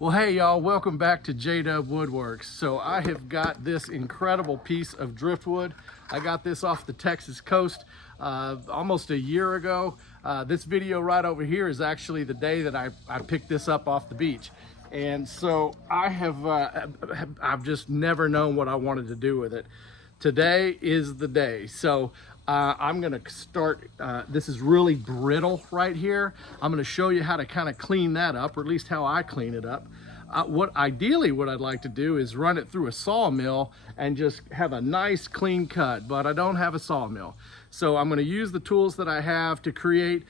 Well, hey y'all, welcome back to JDUB-Woodworks. So I have got this incredible piece of driftwood. I got this off the Texas coast almost a year ago. This video right over here is actually the day that I picked this up off the beach. And so I've just never known what I wanted to do with it. Today is the day. So I'm gonna start, this is really brittle right here. I'm gonna show you how to kind of clean that up, or at least how I clean it up. Ideally what I'd like to do is run it through a sawmill and just have a nice clean cut, but I don't have a sawmill. So I'm gonna use the tools that I have to create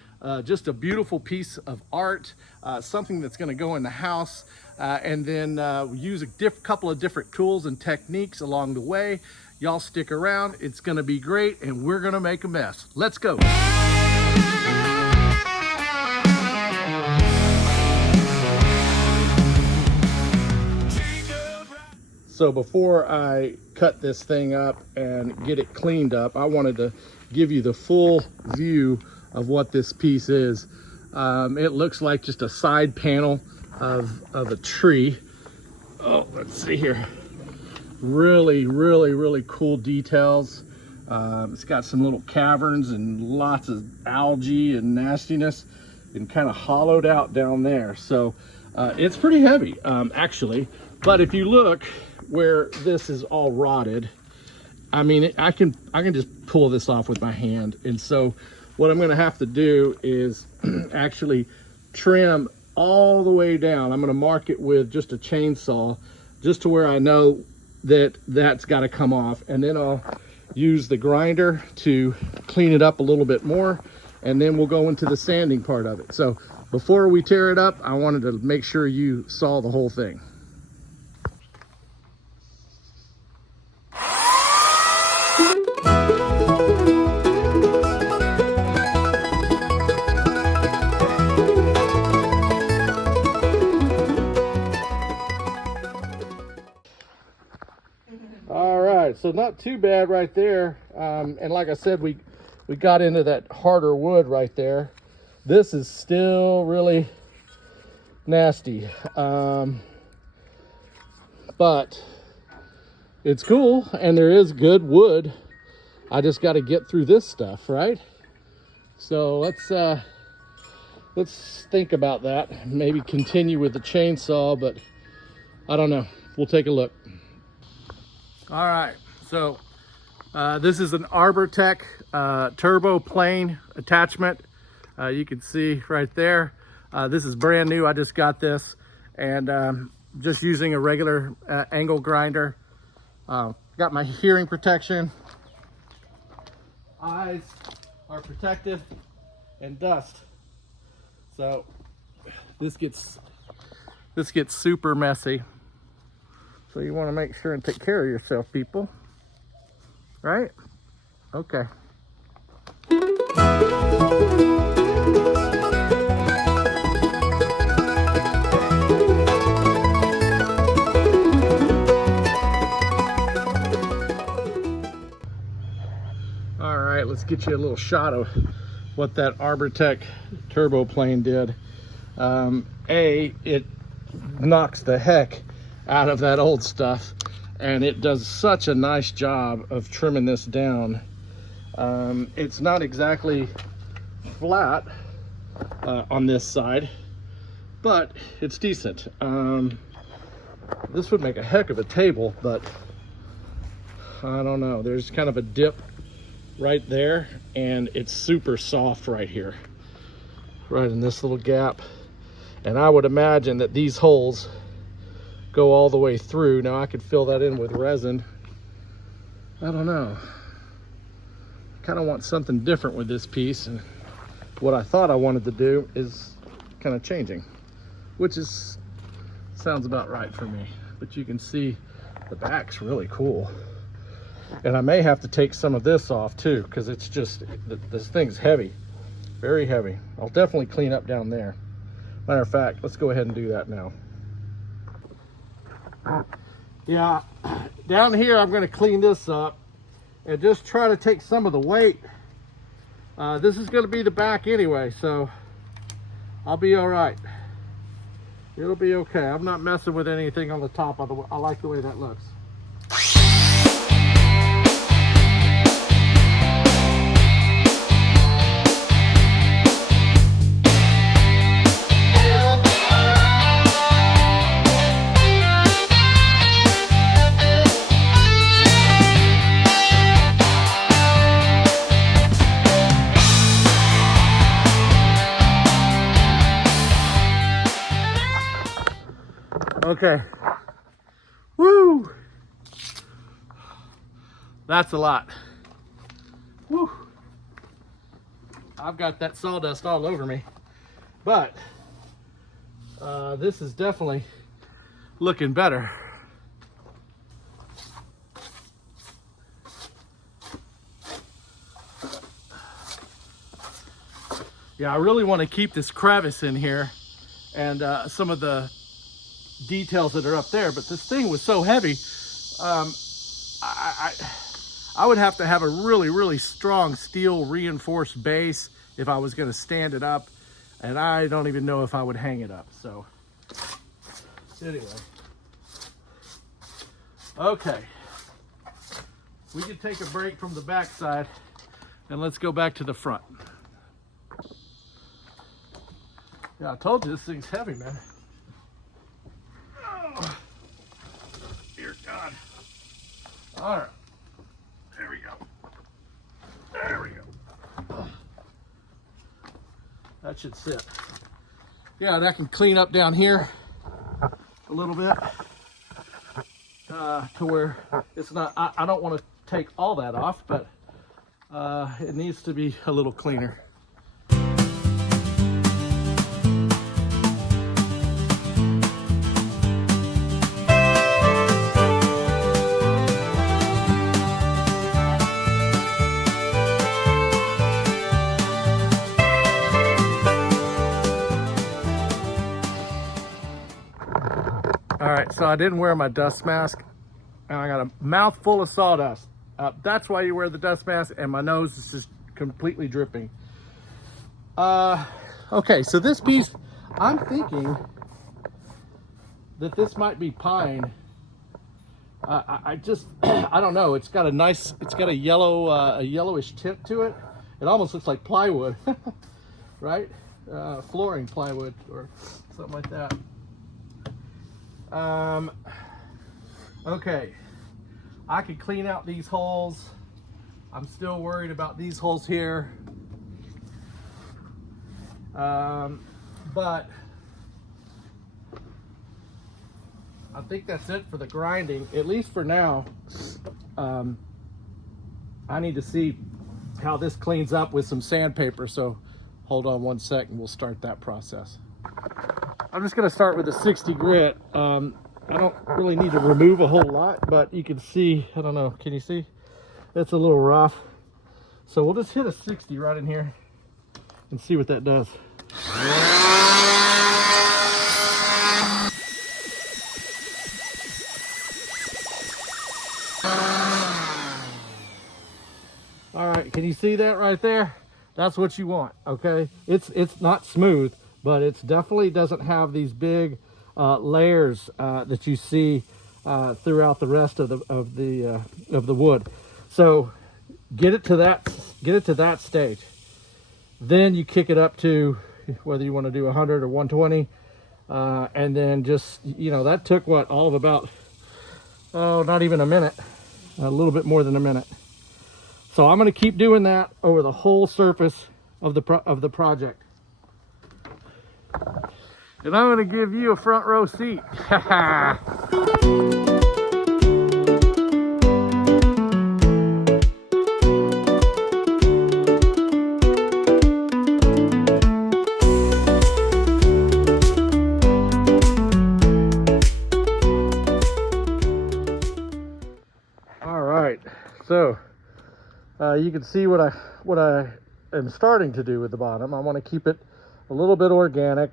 just a beautiful piece of art, something that's gonna go in the house, and then use a couple of different tools and techniques along the way. Y'all stick around, it's gonna be great, and we're gonna make a mess. Let's go. So before I cut this thing up and get it cleaned up, I wanted to give you the full view of what this piece is. It looks like just a side panel of a tree. Oh, let's see here. Really cool details. It's got some little caverns and lots of algae and nastiness and kind of hollowed out down there. So it's pretty heavy, actually. But if you look where this is all rotted, I mean, I can just pull this off with my hand. And so what I'm gonna have to do is actually trim all the way down. I'm gonna mark it with just a chainsaw, just to where I know that that's got to come off, and then I'll use the grinder to clean it up a little bit more, and then we'll go into the sanding part of it. So before we tear it up, I wanted to make sure you saw the whole thing. So not too bad right there, and like I said, we got into that harder wood right there. This is still really nasty, but it's cool, and there is good wood. I just got to get through this stuff, right? So let's think about that. Maybe continue with the chainsaw, but I don't know. We'll take a look. All right. So this is an Arbortech turbo plane attachment. You can see right there. This is brand new. I just got this, and just using a regular angle grinder. Got my hearing protection. Eyes are protected, and dust. So this gets super messy. So you want to make sure and take care of yourself, people. Right? Okay. All right, let's get you a little shot of what that Arbortech turbo plane did. It knocks the heck out of that old stuff, and it does such a nice job of trimming this down. It's not exactly flat on this side, but it's decent. This would make a heck of a table, but I don't know. There's kind of a dip right there, and it's super soft right here, right in this little gap. And I would imagine that these holes go all the way through. Now I could fill that in with resin. I don't know. Kind of want something different with this piece, and what I thought I wanted to do is kind of changing, which sounds about right for me. But you can see the back's really cool, and I may have to take some of this off too, because it's just, this thing's heavy, very heavy. I'll definitely clean up down there. Matter of fact, let's go ahead and do that now. Yeah, down here I'm going to clean this up and just try to take some of the weight. This is going to be the back anyway, so I'll be all right. It'll be okay. I'm not messing with anything on the top of the, I like the way that looks. Okay. Woo! That's a lot. Woo! I've got that sawdust all over me. But this is definitely looking better. Yeah, I really want to keep this crevice in here and some of the details that are up there, but this thing was so heavy. I would have to have a really strong steel reinforced base if I was going to stand it up, and I don't even know if I would hang it up. So anyway, okay, we can take a break from the back side and let's go back to the front. Yeah, I told you this thing's heavy, man. Oh, dear God. All right. There we go. There we go. That should sit. Yeah, and I can clean up down here a little bit to where it's not, I don't want to take all that off, but it needs to be a little cleaner. All right, so I didn't wear my dust mask, and I got a mouthful of sawdust. That's why you wear the dust mask, and my nose is just completely dripping. Okay, so this piece, I'm thinking that this might be pine. I don't know. It's got a yellowish tint to it. It almost looks like plywood, right? Flooring plywood or something like that. Okay, I could clean out these holes. I'm still worried about these holes here. But I think that's it for the grinding, at least for now. I need to see how this cleans up with some sandpaper, so hold on one second, we'll start that process. I'm just going to start with a 60 grit. I don't really need to remove a whole lot, but you can see, I don't know, can you see? It's a little rough. So we'll just hit a 60 right in here and see what that does. All right, can you see that right there? That's what you want, okay? It's not smooth, but it's definitely doesn't have these big layers that you see throughout the rest of the wood. So get it to that stage. Then you kick it up to whether you want to do 100 or 120, and then just, you know, that took what, all of about, oh, not even a minute, a little bit more than a minute. So I'm going to keep doing that over the whole surface of the project. And I'm going to give you a front row seat. All right, so you can see what I am starting to do with the bottom. I want to keep it a little bit organic,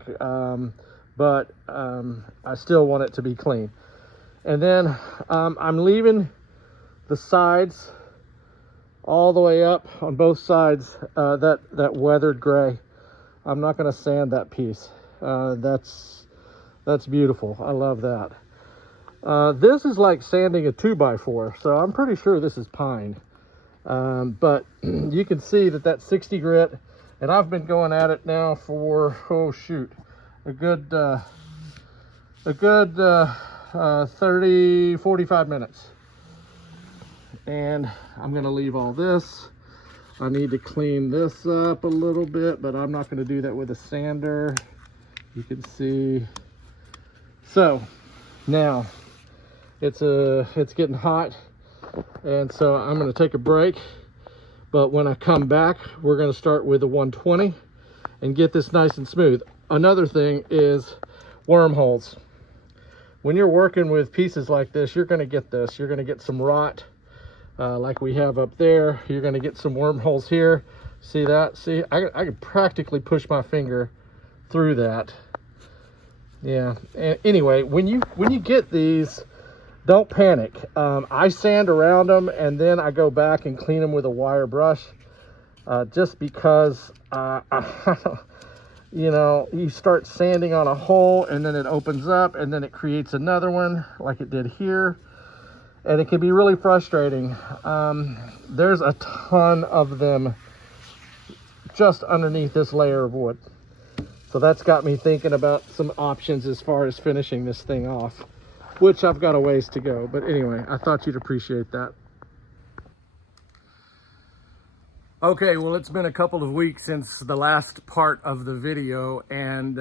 but I still want it to be clean. And then I'm leaving the sides all the way up on both sides, that weathered gray. I'm not going to sand that piece. That's That's beautiful. I love that. This is like sanding a 2x4, so I'm pretty sure this is pine. But you can see that 60 grit, and I've been going at it now for, oh shoot, a good 30, 45 minutes. And I'm gonna leave all this. I need to clean this up a little bit, but I'm not gonna do that with a sander. You can see. So now it's getting hot, and so I'm gonna take a break. But when I come back, we're gonna start with a 120 and get this nice and smooth. Another thing is wormholes. When you're working with pieces like this, you're gonna get this. You're gonna get some rot, like we have up there. You're gonna get some wormholes here. See that? See, I can practically push my finger through that. Yeah. And anyway, when you get these, don't panic. I sand around them and then I go back and clean them with a wire brush, just because you know, you start sanding on a hole and then it opens up and then it creates another one like it did here, and it can be really frustrating. There's a ton of them just underneath this layer of wood. So that's got me thinking about some options as far as finishing this thing off, which I've got a ways to go. But anyway, I thought you'd appreciate that. Okay, well, it's been a couple of weeks since the last part of the video, and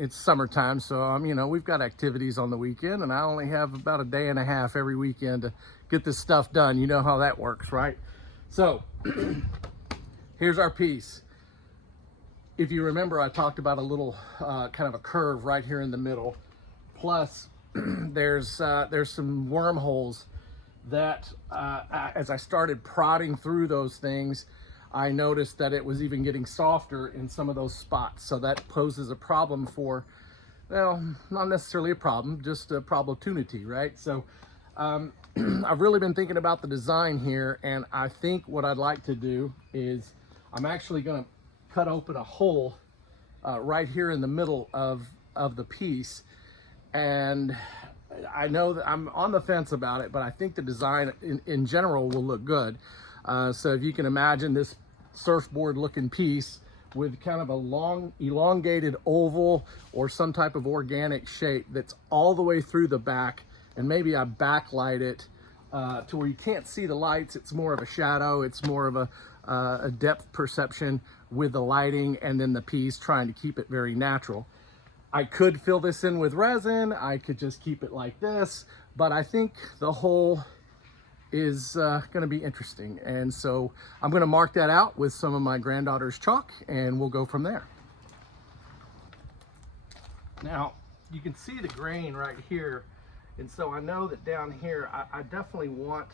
it's summertime, so you know, we've got activities on the weekend, and I only have about a day and a half every weekend to get this stuff done. You know how that works, right? So here's our piece. If you remember, I talked about a little kind of a curve right here in the middle. Plus, there's some wormholes that as I started prodding through those things, I noticed that it was even getting softer in some of those spots. So that poses a problem for, well, not necessarily a problem, just a opportunity, right? So I've really been thinking about the design here, and I think what I'd like to do is I'm actually gonna cut open a hole right here in the middle of the piece. And I know that I'm on the fence about it, but I think the design in general will look good. So if you can imagine this surfboard looking piece with kind of a long elongated oval or some type of organic shape that's all the way through the back, and maybe I backlight it to where you can't see the lights. It's more of a shadow. It's more of a depth perception with the lighting, and then the piece, trying to keep it very natural. I could fill this in with resin. I could just keep it like this, but I think the whole is going to be interesting. And so I'm going to mark that out with some of my granddaughter's chalk, and we'll go from there. Now, you can see the grain right here. And so I know that down here, I definitely want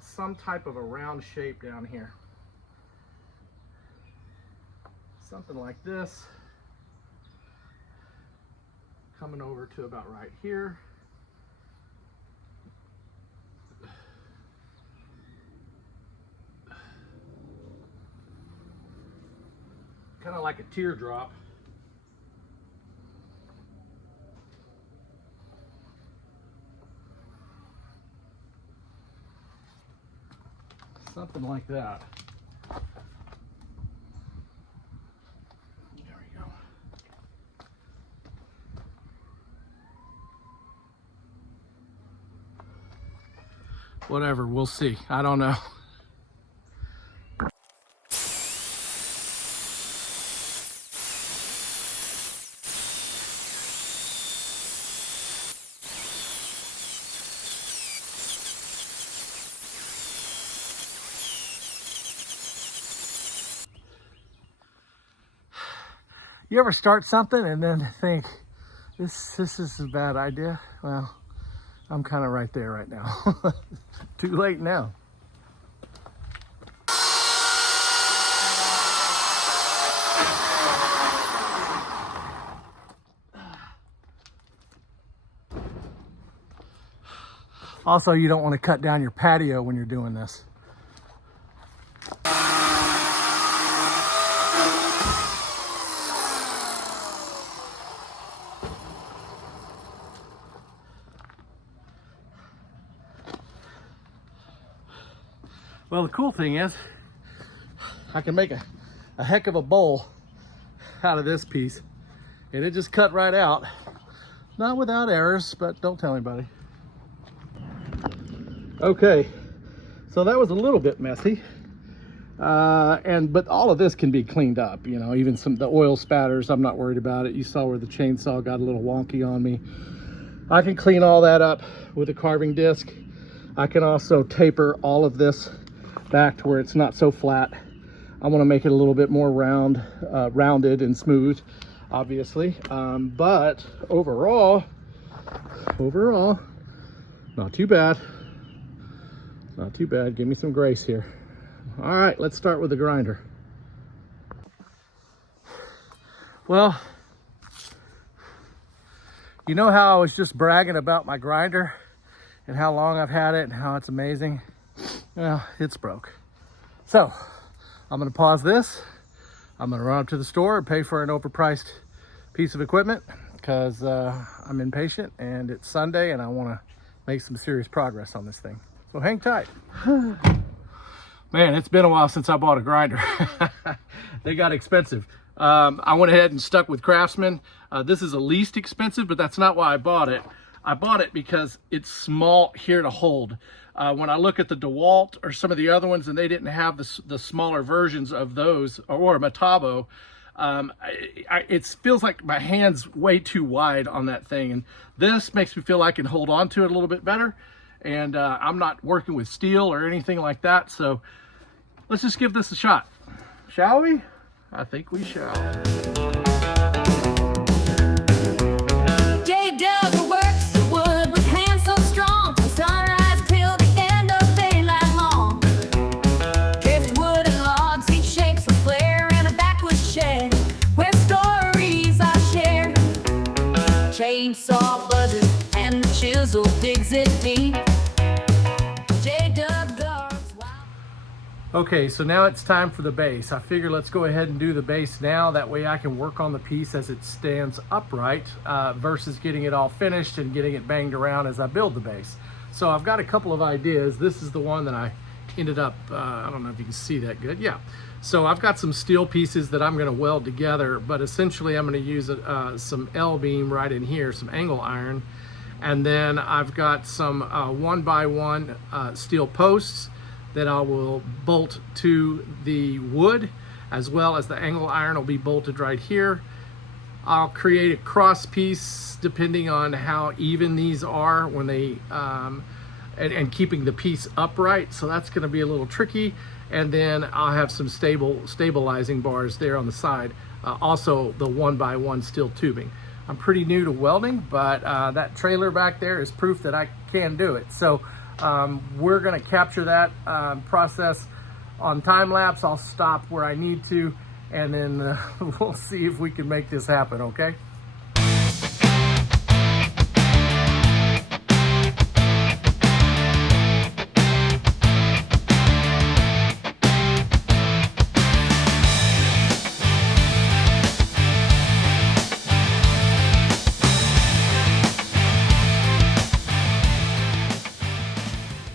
some type of a round shape down here. Something like this, coming over to about right here. Kind of like a teardrop. Something like that. Whatever, we'll see. I don't know. You ever start something and then think, this is a bad idea? Well, I'm kind of right there right now. Too late now. Also, you don't want to cut down your patio when you're doing this. Well, the cool thing is I can make a heck of a bowl out of this piece, and it just cut right out. Not without errors, but don't tell anybody. Okay, so that was a little bit messy, but all of this can be cleaned up. You know, even the oil spatters, I'm not worried about it. You saw where the chainsaw got a little wonky on me. I can clean all that up with a carving disc. I can also taper all of this back to where it's not so flat. I want to make it a little bit more rounded and smooth, obviously. But overall, not too bad. Not too bad. Give me some grace here. All right, let's start with the grinder. Well, you know how I was just bragging about my grinder and how long I've had it and how it's amazing? Well, it's broke. So I'm gonna pause this. I'm gonna run up to the store and pay for an overpriced piece of equipment because I'm impatient and it's Sunday and I wanna make some serious progress on this thing. So hang tight. Man, it's been a while since I bought a grinder. They got expensive. I went ahead and stuck with Craftsman. This is the least expensive, but that's not why I bought it. I bought it because it's small here to hold. When I look at the DeWalt or some of the other ones and they didn't have the smaller versions of those, or Metabo, it feels like my hand's way too wide on that thing. And this makes me feel like I can hold on to it a little bit better. And I'm not working with steel or anything like that. So let's just give this a shot. Shall we? I think we shall. JDUB-Woodworks, the wood with hands so strong, from sunrise till the end of daylight long. Driftwood and logs, each shapes a flare in a backwoods shed, where stories are shared. Chainsaw buzzes and the chisel digs it deep. Okay, so now it's time for the base. I figure let's go ahead and do the base now. That way I can work on the piece as it stands upright versus getting it all finished and getting it banged around as I build the base. So I've got a couple of ideas. This is the one that I ended up, I don't know if you can see that good. Yeah. So I've got some steel pieces that I'm going to weld together, but essentially I'm going to use some L-beam right in here, some angle iron. And then I've got some 1x1 steel posts that I will bolt to the wood, as well as the angle iron will be bolted right here. I'll create a cross piece depending on how even these are when they, and keeping the piece upright. So that's gonna be a little tricky. And then I'll have some stabilizing bars there on the side. Also the 1x1 steel tubing. I'm pretty new to welding, but that trailer back there is proof that I can do it. So we're going to capture that process on time lapse. I'll stop where I need to, and then we'll see if we can make this happen, okay?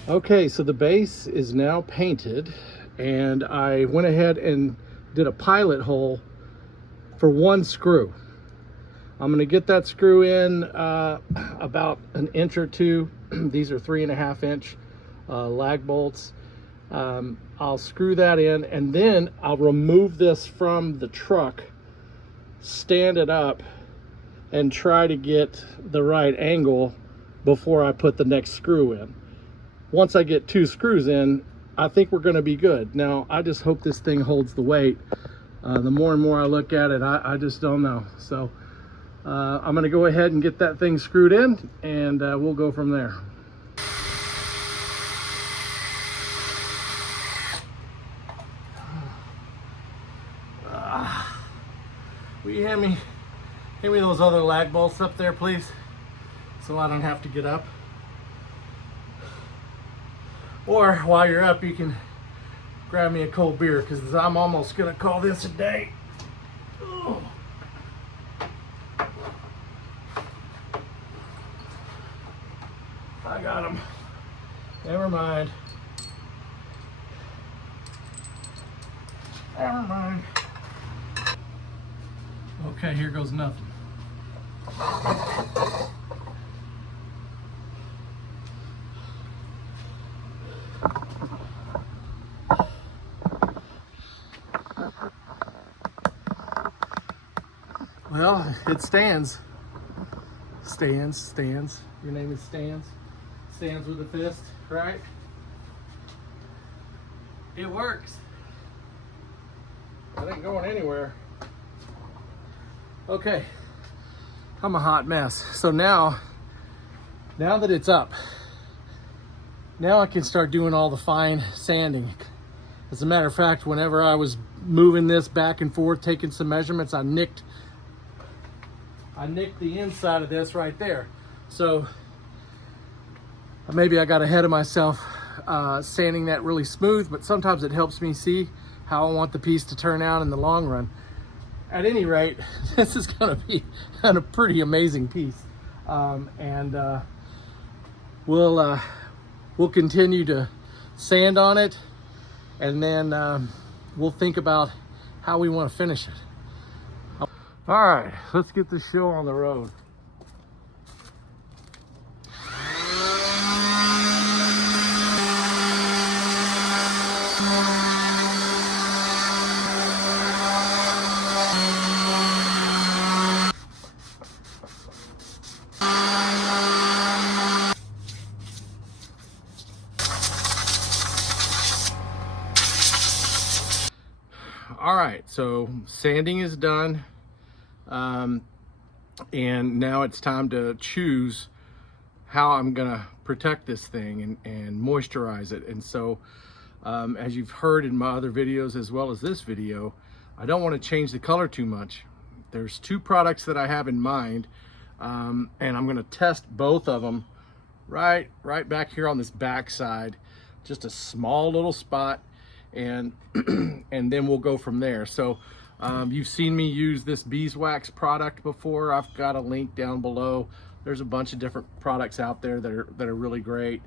Okay, so the base is now painted, and I went ahead and did a pilot hole for one screw. I'm going to get that screw in about an inch or two. These are 3.5 inch lag bolts. I'll screw that in, and then I'll remove this from the truck, stand it up, and try to get the right angle before I put the next screw in. Once I get 2 screws in, I think we're going to be good. Now, I just hope this thing holds the weight. The more and more I look at it, I just don't know. So I'm going to go ahead and get that thing screwed in, and we'll go from there. Will you hand me those other lag bolts up there, please, so I don't have to get up? Or while you're up, you can grab me a cold beer, because I'm almost gonna call this a day. Oh. I got them. Never mind. Never mind. Okay, here goes nothing. Well, it stands. Stands. Your name is Stands. Stands with a fist, right? It works. It ain't going anywhere. Okay, I'm a hot mess. So now that it's up, now I can start doing all the fine sanding. As a matter of fact, whenever I was moving this back and forth, taking some measurements, I nicked the inside of this right there. So maybe I got ahead of myself sanding that really smooth, but sometimes it helps me see how I want the piece to turn out in the long run. At any rate, this is gonna be a pretty amazing piece. We'll continue to sand on it, and then we'll think about how we want to finish it. All right, let's get this show on the road. All right, so sanding is done. And now it's time to choose how I'm gonna protect this thing and moisturize it. And so as you've heard in my other videos as well as this video, I don't want to change the color too much. There's two products that I have in mind, and I'm gonna test both of them right back here on this back side, just a small little spot, and and then we'll go from there. So you've seen me use this beeswax product before. I've got a link down below. There's a bunch of different products out there that are really great.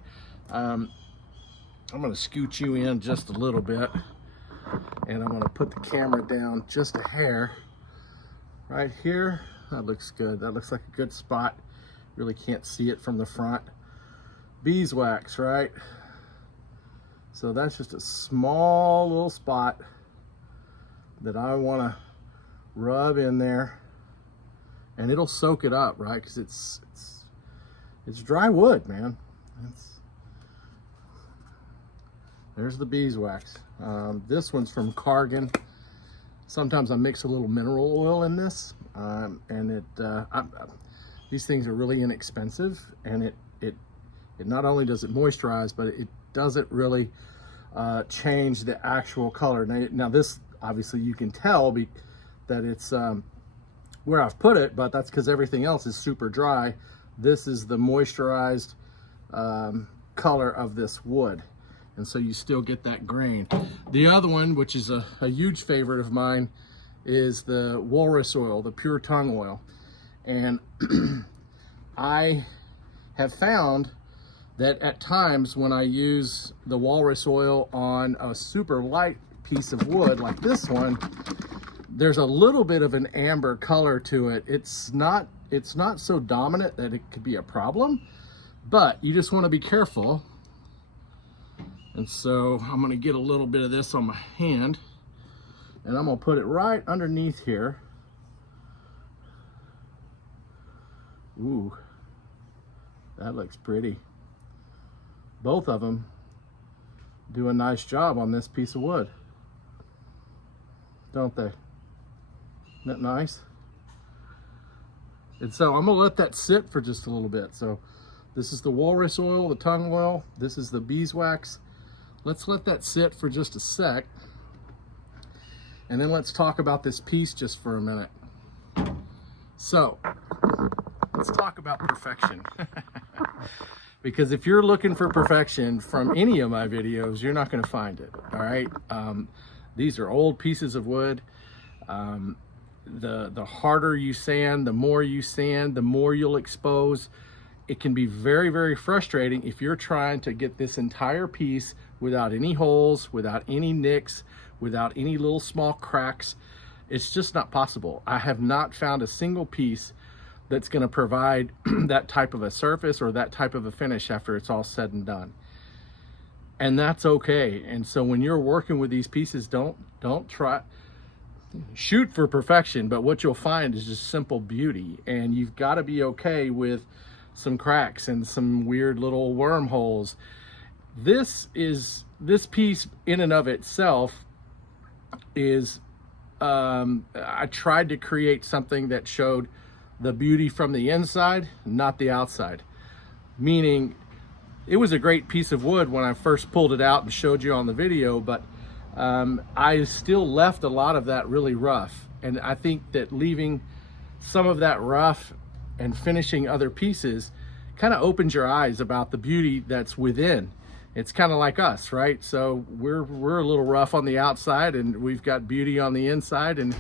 I'm gonna scoot you in just a little bit, and I'm gonna put the camera down just a hair right here. That looks good. That looks like a good spot. Really can't see it from the front. Beeswax, right? So that's just a small little spot that I want to rub in there, and it'll soak it up, right? Because it's dry wood, man. There's the beeswax. This one's from Cargan. Sometimes I mix a little mineral oil in this, and these things are really inexpensive, and it not only does it moisturize, but it doesn't really change the actual color. Now this, obviously you can tell that it's where I've put it, but that's because everything else is super dry. This is the moisturized color of this wood, and so you still get that grain. The other one, which is a huge favorite of mine, is the walrus oil, the pure tongue oil. And I have found that at times when I use the walrus oil on a super light piece of wood like this one, there's a little bit of an amber color to it. It's not so dominant that it could be a problem, but you just want to be careful. And so I'm going to get a little bit of this on my hand, and I'm going to put it right underneath here. Ooh, that looks pretty. Both of them do a nice job on this piece of wood, don't they? Isn't that nice? And so I'm gonna let that sit for just a little bit. So this is the walrus oil, the tongue oil. This is the beeswax. Let's let that sit for just a sec, and then let's talk about this piece just for a minute. So let's talk about perfection. Because if you're looking for perfection from any of my videos, you're not going to find it. All right. These are old pieces of wood. The harder you sand, the more you'll expose. It can be very, very frustrating if you're trying to get this entire piece without any holes, without any nicks, without any little small cracks. It's just not possible. I have not found a single piece that's going to provide that type of a surface or that type of a finish after it's all said and done. And that's okay. And so when you're working with these pieces, don't try, shoot for perfection, but what you'll find is just simple beauty. And you've got to be okay with some cracks and some weird little wormholes. This piece in and of itself is, I tried to create something that showed the beauty from the inside, not the outside. Meaning, it was a great piece of wood when I first pulled it out and showed you on the video, but I still left a lot of that really rough. And I think that leaving some of that rough and finishing other pieces kind of opens your eyes about the beauty that's within. It's kind of like us, right? So we're a little rough on the outside and we've got beauty on the inside, and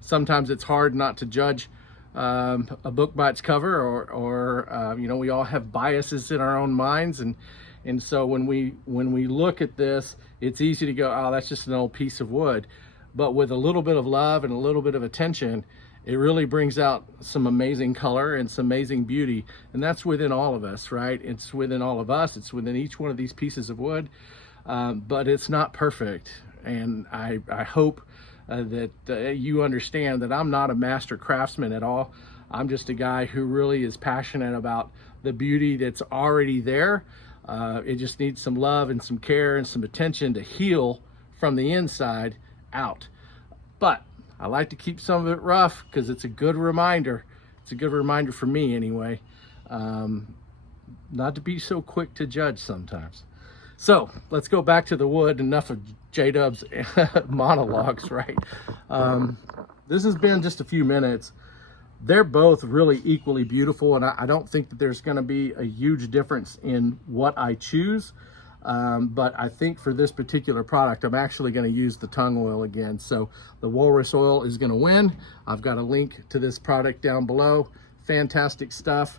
sometimes it's hard not to judge a book by its cover, or you know, we all have biases in our own minds, and so when we look at this, it's easy to go, oh, that's just an old piece of wood. But with a little bit of love and a little bit of attention, it really brings out some amazing color and some amazing beauty. And that's within all of us, right? It's within all of us. It's within each one of these pieces of wood, but it's not perfect. And I hope that you understand that I'm not a master craftsman at all. I'm just a guy who really is passionate about the beauty that's already there. It just needs some love and some care and some attention to heal from the inside out. But I like to keep some of it rough because it's a good reminder. It's a good reminder for me anyway, not to be so quick to judge sometimes. So let's go back to the wood. Enough of J-Dub's monologues, right? This has been just a few minutes. They're both really equally beautiful, and I don't think that there's going to be a huge difference in what I choose. But I think for this particular product, I'm actually going to use the tung oil again. So the walrus oil is going to win. I've got a link to this product down below. Fantastic stuff.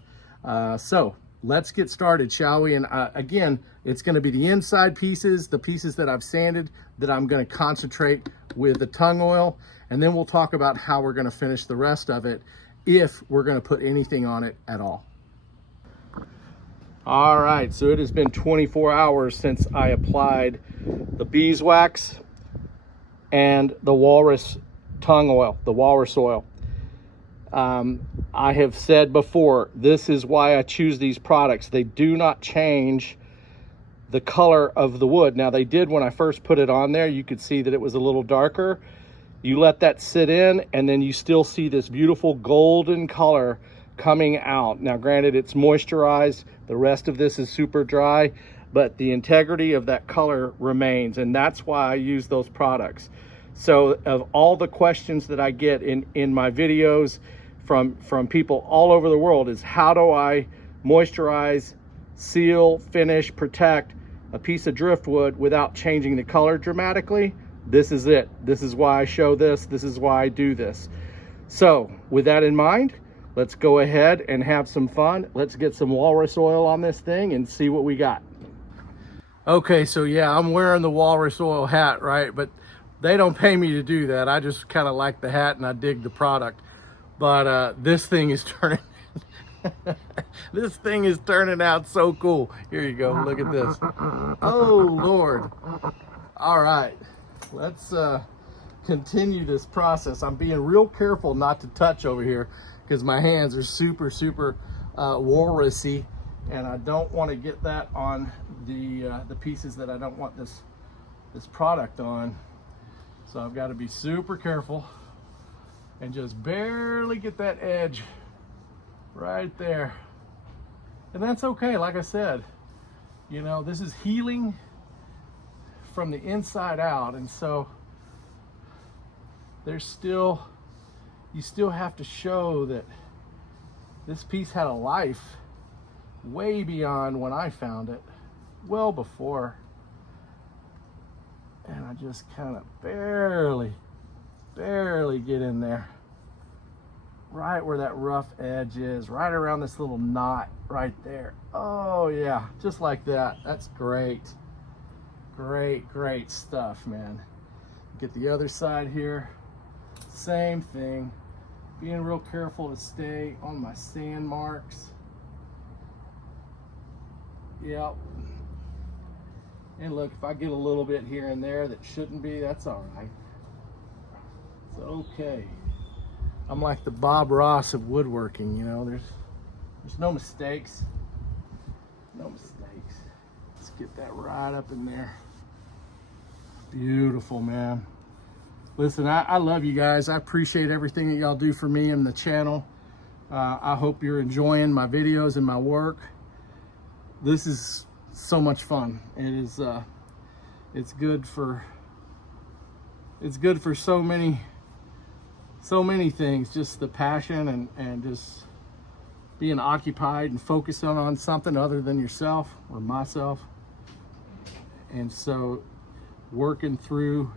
So let's get started, shall we? And again, it's going to be the inside pieces, the pieces that I've sanded, that I'm going to concentrate with the tung oil. And then we'll talk about how we're going to finish the rest of it, if we're going to put anything on it at all. All right, so it has been 24 hours since I applied the beeswax and the walrus tung oil, the walrus oil. I have said before, this is why I choose these products. They do not change the color of the wood. Now they did when I first put it on there. You could see that it was a little darker. You let that sit in and then you still see this beautiful golden color coming out. Now granted, it's moisturized, the rest of this is super dry, but the integrity of that color remains, and that's why I use those products. So of all the questions that I get in my videos from people all over the world is, how do I moisturize, seal, finish, protect a piece of driftwood without changing the color dramatically? This is it. This is why I show this. This is why I do this. So with that in mind, let's go ahead and have some fun. Let's get some walrus oil on this thing and see what we got. Okay, so yeah, I'm wearing the walrus oil hat, right? But they don't pay me to do that. I just kind of like the hat and I dig the product. But this thing is turning this thing is turning out so cool. Here you go, look at this. Oh Lord. All right, let's continue this process. I'm being real careful not to touch over here because my hands are super walrusy, and I don't want to get that on the pieces that I don't want this product on. So I've got to be super careful and just barely get that edge right there. And that's okay. Like I said, you know, this is healing from the inside out, and so there's still, you still have to show that this piece had a life way beyond when I found it, well before. And I just kind of barely get in there, right where that rough edge is, right around this little knot right there. Oh yeah, just like that. That's great. Great stuff, man. Get the other side here. Same thing. Being real careful to stay on my sand marks. Yep. And look, if I get a little bit here and there that shouldn't be, that's all right. It's okay. I'm like the Bob Ross of woodworking, you know, there's no mistakes. No mistakes. Let's get that right up in there. Beautiful, man. Listen, I love you guys. I appreciate everything that y'all do for me and the channel. I hope you're enjoying my videos and my work. This is so much fun. It is. It's good for so many things. Just the passion and just being occupied and focusing on something other than yourself or myself. And so working through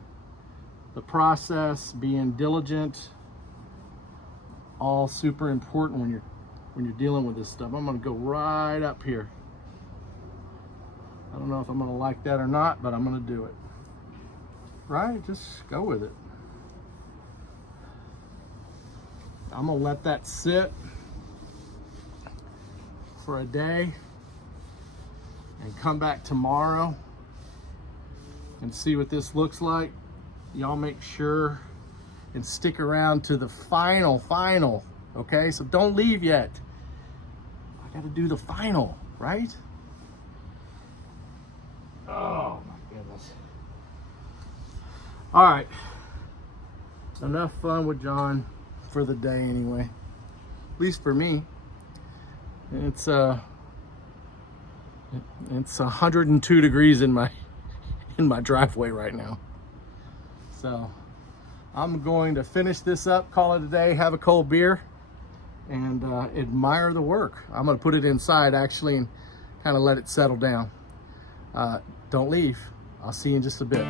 the process, being diligent, all super important when you're dealing with this stuff. I'm gonna go right up here. I don't know if I'm gonna like that or not, but I'm gonna do it. Right, just go with it. I'm gonna let that sit for a day and come back tomorrow and see what this looks like. Y'all make sure and stick around to the final, okay? So don't leave yet. I gotta do the final, right? Oh my goodness. All right, enough fun with John for the day anyway. At least for me. It's 102 degrees in my driveway right now. So I'm going to finish this up, call it a day, have a cold beer, and admire the work. I'm gonna put it inside actually and kind of let it settle down. Don't leave. I'll see you in just a bit.